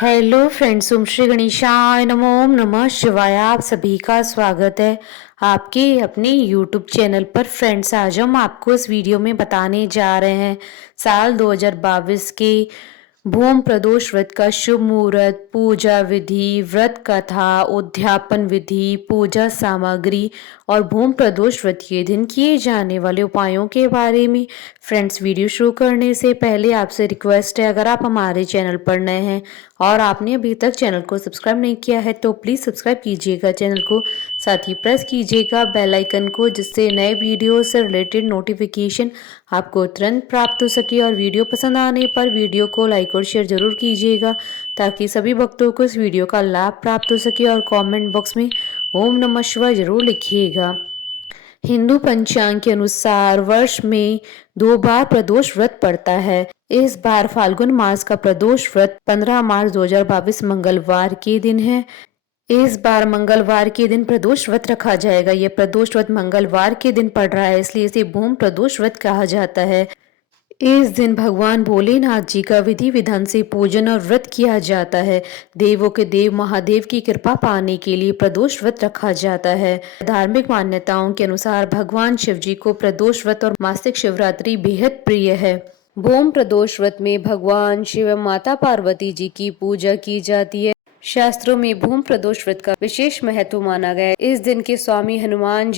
Hello friends, ओम श्री गणेशाय नमो, ओम नमः शिवाय। आप सभी का स्वागत है आपके अपने यूट्यूब चैनल पर। फ्रेंड्स, आज हम आपको इस वीडियो में बताने जा रहे हैं साल 2022 के भूम प्रदोष व्रत का शुभ मुहूर्त, पूजा विधि, व्रत कथा, उद्यापन विधि, पूजा सामग्री और भूम प्रदोष व्रत के दिन किए जाने वाले उपायों के बारे में। फ्रेंड्स, वीडियो शुरू करने से पहले आपसे रिक्वेस्ट है, अगर आप हमारे चैनल पर नए हैं और आपने अभी तक चैनल को सब्सक्राइब नहीं किया है तो प्लीज़ सब्सक्राइब कीजिएगा चैनल को, साथ ही प्रेस कीजिएगा बेल आइकन को, जिससे नए वीडियो से रिलेटेड नोटिफिकेशन आपको तुरंत प्राप्त हो सके। और वीडियो पसंद आने पर वीडियो को लाइक और शेयर जरूर कीजिएगा ताकि सभी भक्तों को इस वीडियो का लाभ प्राप्त हो सके। और कमेंट बॉक्स में ओम नमः शिवाय जरूर लिखिएगा। हिंदू पंचांग के अनुसार वर्ष में 2 बार प्रदोष व्रत पड़ता है। इस बार फाल्गुन मास का प्रदोष व्रत 15 मार्च 2022 मंगलवार के दिन है। इस बार मंगलवार के दिन प्रदोष व्रत रखा जाएगा। यह प्रदोष व्रत मंगलवार के दिन पड़ रहा है, इसलिए इसे भूम प्रदोष व्रत कहा जाता है। इस दिन भगवान भोलेनाथ जी का विधि विधान से पूजन और व्रत किया जाता है। देवों के देव महादेव की कृपा पाने के लिए प्रदोष व्रत रखा जाता है। धार्मिक मान्यताओं के अनुसार भगवान शिव जी को प्रदोष व्रत और मासिक शिवरात्रि बेहद प्रिय है। भूम प्रदोष व्रत में भगवान शिव माता पार्वती जी की पूजा की जाती है। शास्त्रों में भूम प्रदोष व्रत का विशेष महत्व माना गया है। इस दिन के स्वामी हनुमान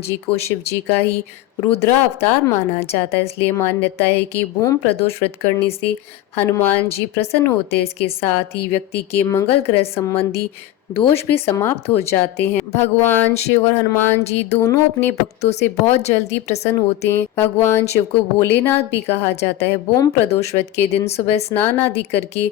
जी को शिव जी का ही रुद्रा अवतार माना जाता है, इसलिए मान्यता है कि भूम प्रदोष व्रत करने से हनुमान जी प्रसन्न होते हैं। इसके साथ ही व्यक्ति के मंगल ग्रह संबंधी दोष भी समाप्त हो जाते हैं। भगवान शिव और हनुमान जी दोनों अपने भक्तों से बहुत जल्दी प्रसन्न होते हैं। भगवान शिव को भोलेनाथ भी कहा जाता है। भूम प्रदोष व्रत के दिन सुबह स्नान आदि करके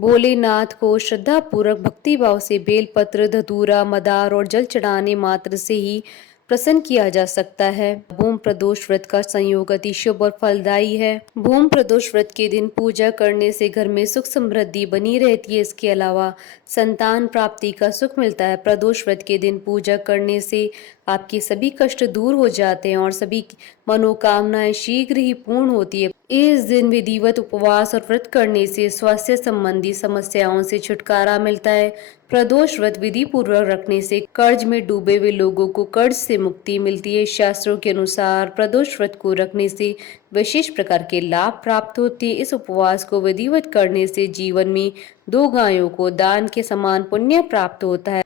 भोलेनाथ को श्रद्धा पूर्वक भक्ति भाव से बेलपत्र, धतूरा, मदार और जल चढ़ाने मात्र से ही प्रसन्न किया जा सकता है। भूम प्रदोष व्रत का संयोग अति शुभ और फलदायी है। भूम प्रदोष व्रत के दिन पूजा करने से घर में सुख समृद्धि बनी रहती है। इसके अलावा संतान प्राप्ति का सुख मिलता है। प्रदोष व्रत के दिन पूजा करने से आपके सभी कष्ट दूर हो जाते हैं और सभी मनोकामनाएं शीघ्र ही पूर्ण होती है। इस दिन विधिवत उपवास और व्रत करने से स्वास्थ्य संबंधी समस्याओं से छुटकारा मिलता है। प्रदोष व्रत विधि पूर्वक रखने से कर्ज में डूबे हुए लोगों को कर्ज से मुक्ति मिलती है। शास्त्रों के अनुसार प्रदोष व्रत को रखने से विशेष प्रकार के लाभ प्राप्त होते हैं। इस उपवास को विधिवत करने से जीवन में 2 गायों को दान के समान पुण्य प्राप्त होता है।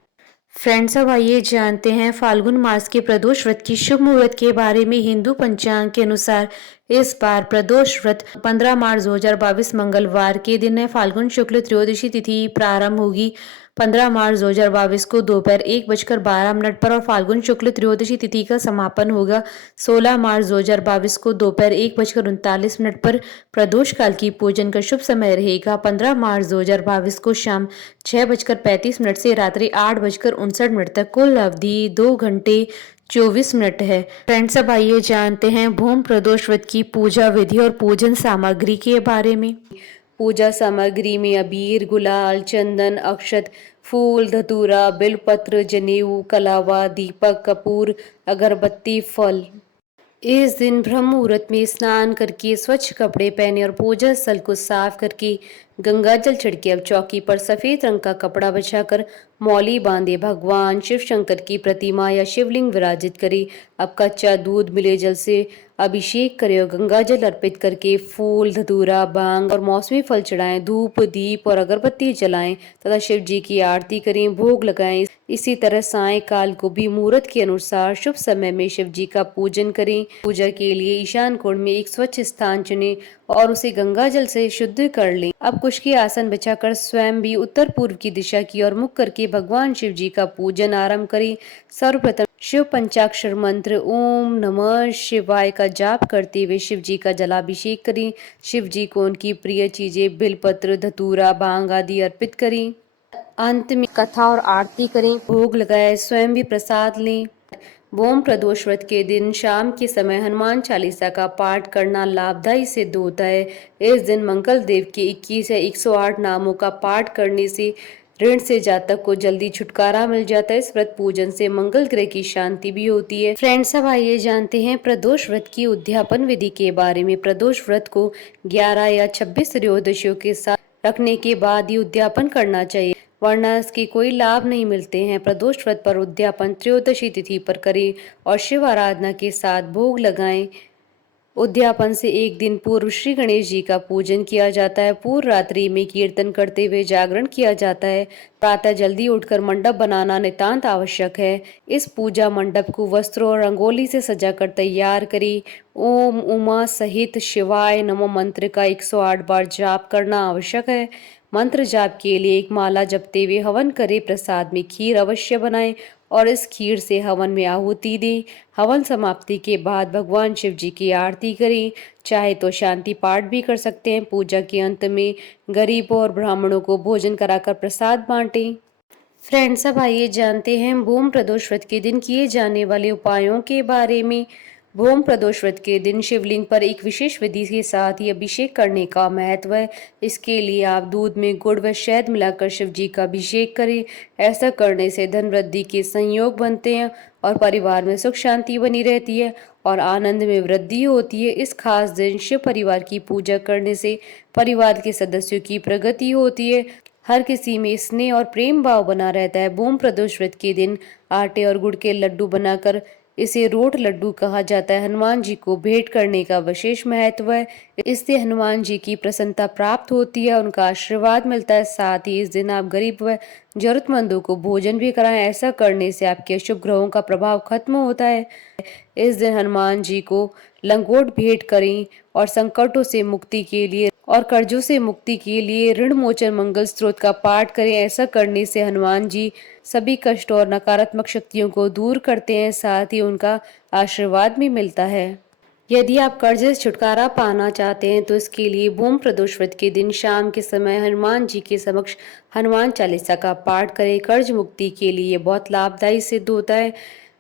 फ्रेंड्स, अब आइए जानते हैं फाल्गुन मास के प्रदोष व्रत की शुभ मुहूर्त के बारे में। हिंदू पंचांग के अनुसार इस बार प्रदोष व्रत 15 मार्च 2022 मंगलवार के दिन है। फाल्गुन शुक्ल त्रयोदशी तिथि प्रारंभ होगी 15 मार्च 2022 को दोपहर 1:12 पर और फाल्गुन शुक्ल त्रयोदशी तिथि का समापन होगा 16 मार्च 2022 को दोपहर 1:39 पर। प्रदोष काल की पूजन का शुभ समय रहेगा 15 मार्च 2022 को शाम 6:35 से रात्रि 8:59 तक। कुल अवधि 2 घंटे 24 मिनट है। फ्रेंड्स, अब आइए जानते हैं भूम प्रदोष व्रत की पूजा विधि और पूजन सामग्री के बारे में। पूजा सामग्री में अबीर, गुलाल, चंदन, अक्षत, फूल, धतूरा, बिलपत्र, जनेऊ, कलावा, दीपक, कपूर, अगरबत्ती, फल। इस दिन ब्रह्म मुहूर्त में स्नान करके स्वच्छ कपड़े पहने और पूजा स्थल को साफ करके गंगा जल छिड़के। अब चौकी पर सफेद रंग का कपड़ा बिछाकर मौली बांधे भगवान शिव शंकर की प्रतिमा या शिवलिंग विराजित करे। अब कच्चा दूध मिले जल से अभिषेक करें और गंगा जल अर्पित करके फूल, धतूरा, भांग और मौसमी फल चढ़ाएं। धूप, दीप और अगरबत्ती जलाएं तथा शिव जी की आरती करें, भोग लगाएं। इसी तरह सायंकाल को भी मुहूर्त के अनुसार शुभ समय में शिव जी का पूजन करें। पूजा के लिए ईशान कोण में एक स्वच्छ स्थान चुनें और उसे गंगा जल से शुद्ध कर लें। अब कुश के आसन बिछाकर स्वयं भी उत्तर पूर्व की दिशा की ओर मुख करके भगवान शिव जी का पूजन आरंभ करें। सर्वप्रथम शिव पंचाक्षर मंत्र ओम नमः शिवाय का जाप करते हुए शिव जी का जलाभिषेक करें। शिव जी को उनकी प्रिय चीजें बिलपत्र, धतूरा, भांग आदि अर्पित करें। अंत में कथा और आरती करें, भोग लगाए, स्वयं भी प्रसाद लें। भूम प्रदोष व्रत के दिन शाम के समय हनुमान चालीसा का पाठ करना लाभदायी सिद्ध होता है। इस दिन मंगल देव के 21 या 108 नामों का पाठ करने से ऋण से जातक को जल्दी छुटकारा मिल जाता है। इस व्रत पूजन से मंगल ग्रह की शांति भी होती है। फ्रेंड्स, अब आइए जानते हैं प्रदोष व्रत की उद्यापन विधि के बारे में। प्रदोष व्रत को 11 या 26 त्रयोदशियों के साथ रखने के बाद ही उद्यापन करना चाहिए, वरना इसके कोई लाभ नहीं मिलते हैं। प्रदोष व्रत पर उद्यापन त्रयोदशी तिथि पर करें और शिव आराधना के साथ भोग लगाएं। उद्यापन से एक दिन पूर्व श्री गणेश जी का पूजन किया जाता है। पूर्व रात्रि में कीर्तन करते हुए जागरण किया जाता है। प्रातः जल्दी उठकर मंडप बनाना नितांत आवश्यक है। इस पूजा मंडप को वस्त्रों और रंगोली से सजाकर तैयार करें। ओम उमा सहित शिवाय नमः मंत्र का 108 बार जाप करना आवश्यक है। मंत्र जाप के लिए एक माला जपते हुए हवन करें। प्रसाद में खीर अवश्य बनाएं और इस खीर से हवन में आहुति दें। हवन समाप्ति के बाद भगवान शिव जी की आरती करें। चाहे तो शांति पाठ भी कर सकते हैं। पूजा के अंत में गरीबों और ब्राह्मणों को भोजन कराकर प्रसाद बांटें। फ्रेंड्स, अब आइए जानते हैं भूम प्रदोष व्रत के दिन किए जाने वाले उपायों के बारे में। भूम प्रदोष व्रत के दिन शिवलिंग पर एक विशेष विधि के साथ ही अभिषेक करने का महत्व है। इसके लिए आप दूध में गुड़ व शहद मिलाकर शिव जी का अभिषेक करें। ऐसा करने से धन वृद्धि के संयोग बनते हैं और परिवार में सुख शांति बनी रहती है और आनंद में वृद्धि होती है। इस खास दिन शिव परिवार की पूजा करने से परिवार के सदस्यों की प्रगति होती है। हर किसी में स्नेह और प्रेम भाव बना रहता है। भूम प्रदोष व्रत के दिन आटे और गुड़ के लड्डू बनाकर, इसे रोट लड्डू कहा जाता है, हनुमान जी को भेंट करने का विशेष महत्व है। इससे हनुमान जी की प्रसन्नता प्राप्त होती है, उनका आशीर्वाद मिलता है। साथ ही इस दिन आप गरीब व जरूरतमंदों को भोजन भी कराएं। ऐसा करने से आपके अशुभ ग्रहों का प्रभाव खत्म होता है। इस दिन हनुमान जी को लंगोट भेंट करें और संकटों से मुक्ति के लिए और कर्जों से मुक्ति के लिए ऋण मोचन मंगल स्त्रोत का पाठ करें। ऐसा करने से हनुमान जी सभी कष्ट और नकारात्मक शक्तियों को दूर करते हैं, साथ ही उनका आशीर्वाद भी मिलता है। यदि आप कर्ज से छुटकारा पाना चाहते हैं तो इसके लिए भूम प्रदोष व्रत के दिन शाम के समय हनुमान जी के समक्ष हनुमान चालीसा का पाठ करें। कर्ज मुक्ति के लिए बहुत लाभदायी सिद्ध होता है।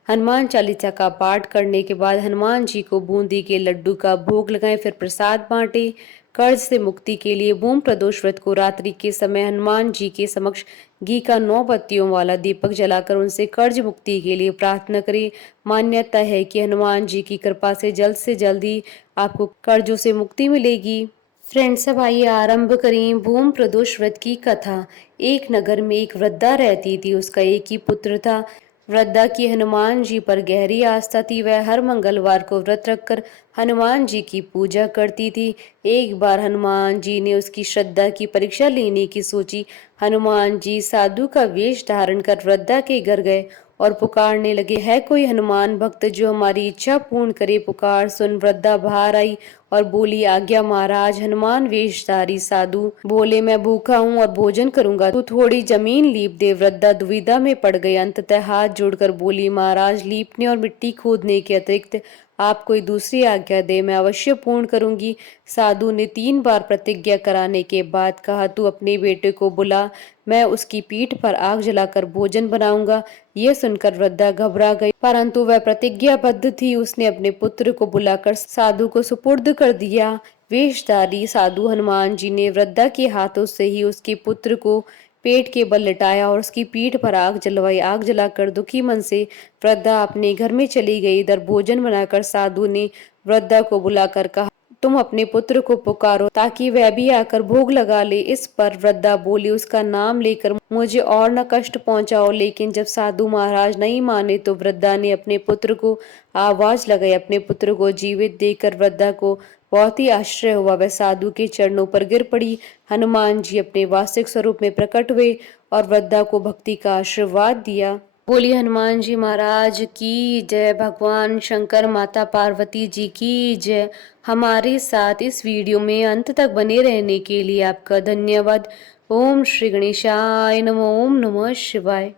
हनुमान चालीसा का पाठ करने के बाद हनुमान जी को बूंदी के लड्डू का भोग लगाएं, फिर प्रसाद बांटें। कर्ज से मुक्ति के लिए भूम प्रदोष व्रत को रात्रि के समय हनुमान जी के समक्ष घी का 9 बत्तियों वाला दीपक जलाकर उनसे कर्ज मुक्ति के लिए प्रार्थना करें। मान्यता है कि हनुमान जी की कृपा से जल्द ही आपको कर्जों से मुक्ति मिलेगी। फ्रेंड्स, अब आइए आरंभ करें भूम प्रदोष व्रत की कथा। एक नगर में एक वृद्धा रहती थी। उसका एक ही पुत्र था। वृद्धा की हनुमान जी पर गहरी आस्था थी। वह हर मंगलवार को व्रत रखकर हनुमान जी की पूजा करती थी। एक बार हनुमान जी ने उसकी श्रद्धा की परीक्षा लेने की सोची। हनुमान जी साधु का वेश धारण कर वृद्धा के घर गए और पुकारने लगे, है कोई हनुमान भक्त जो हमारी इच्छा पूर्ण करे? पुकार सुन वृद्धा बाहर आई और बोली, आज्ञा महाराज। हनुमान वेशधारी साधु बोले, मैं भूखा हूँ और भोजन करूंगा, तू थोड़ी जमीन लीप दे। वृद्धा दुविधा में पड़ गई। अंततः हाथ जोड़कर बोली, महाराज, लीपने और मिट्टी खोदने के अतिरिक्त आप कोई दूसरी आज्ञा दे, मैं अवश्य पूर्ण करूंगी। साधु ने 3 बार प्रतिज्ञा कराने के बाद कहा, तू अपने बेटे को बुला, मैं उसकी पीठ पर आग जलाकर भोजन बनाऊंगा। यह सुनकर वृद्धा घबरा गई, परंतु वह प्रतिज्ञाबद्ध थी। उसने अपने पुत्र को बुलाकर साधु को सुपुर्द कर दिया। वेशधारी साधु हनुमान जी ने वृद्धा के हाथों से ही उसके पुत्र को पेट के बल लिटाया और उसकी पीठ पर आग जलवाई। आग जलाकर दुखी मन से वृद्धा अपने घर में चली गई। इधर भोजन बनाकर साधु ने वृद्धा को बुलाकर कहा, तुम अपने पुत्र को पुकारो ताकि वह भी आकर भोग लगा ले। इस पर वृद्धा बोली, उसका नाम लेकर मुझे और न कष्ट पहुंचाओ। लेकिन जब साधु महाराज नहीं माने तो वृद्धा ने अपने पुत्र को आवाज लगाई। अपने पुत्र को जीवित देखकर वृद्धा को बहुत ही आश्चर्य हुआ। वह साधु के चरणों पर गिर पड़ी। हनुमान जी अपने वास्तविक स्वरूप में प्रकट हुए और वृद्धा को भक्ति का आशीर्वाद दिया। बोलिए हनुमान जी महाराज की जय। भगवान शंकर, माता पार्वती जी की जय। हमारे साथ इस वीडियो में अंत तक बने रहने के लिए आपका धन्यवाद। ओम श्री गणेशाय नमः। ओम नमः शिवाय।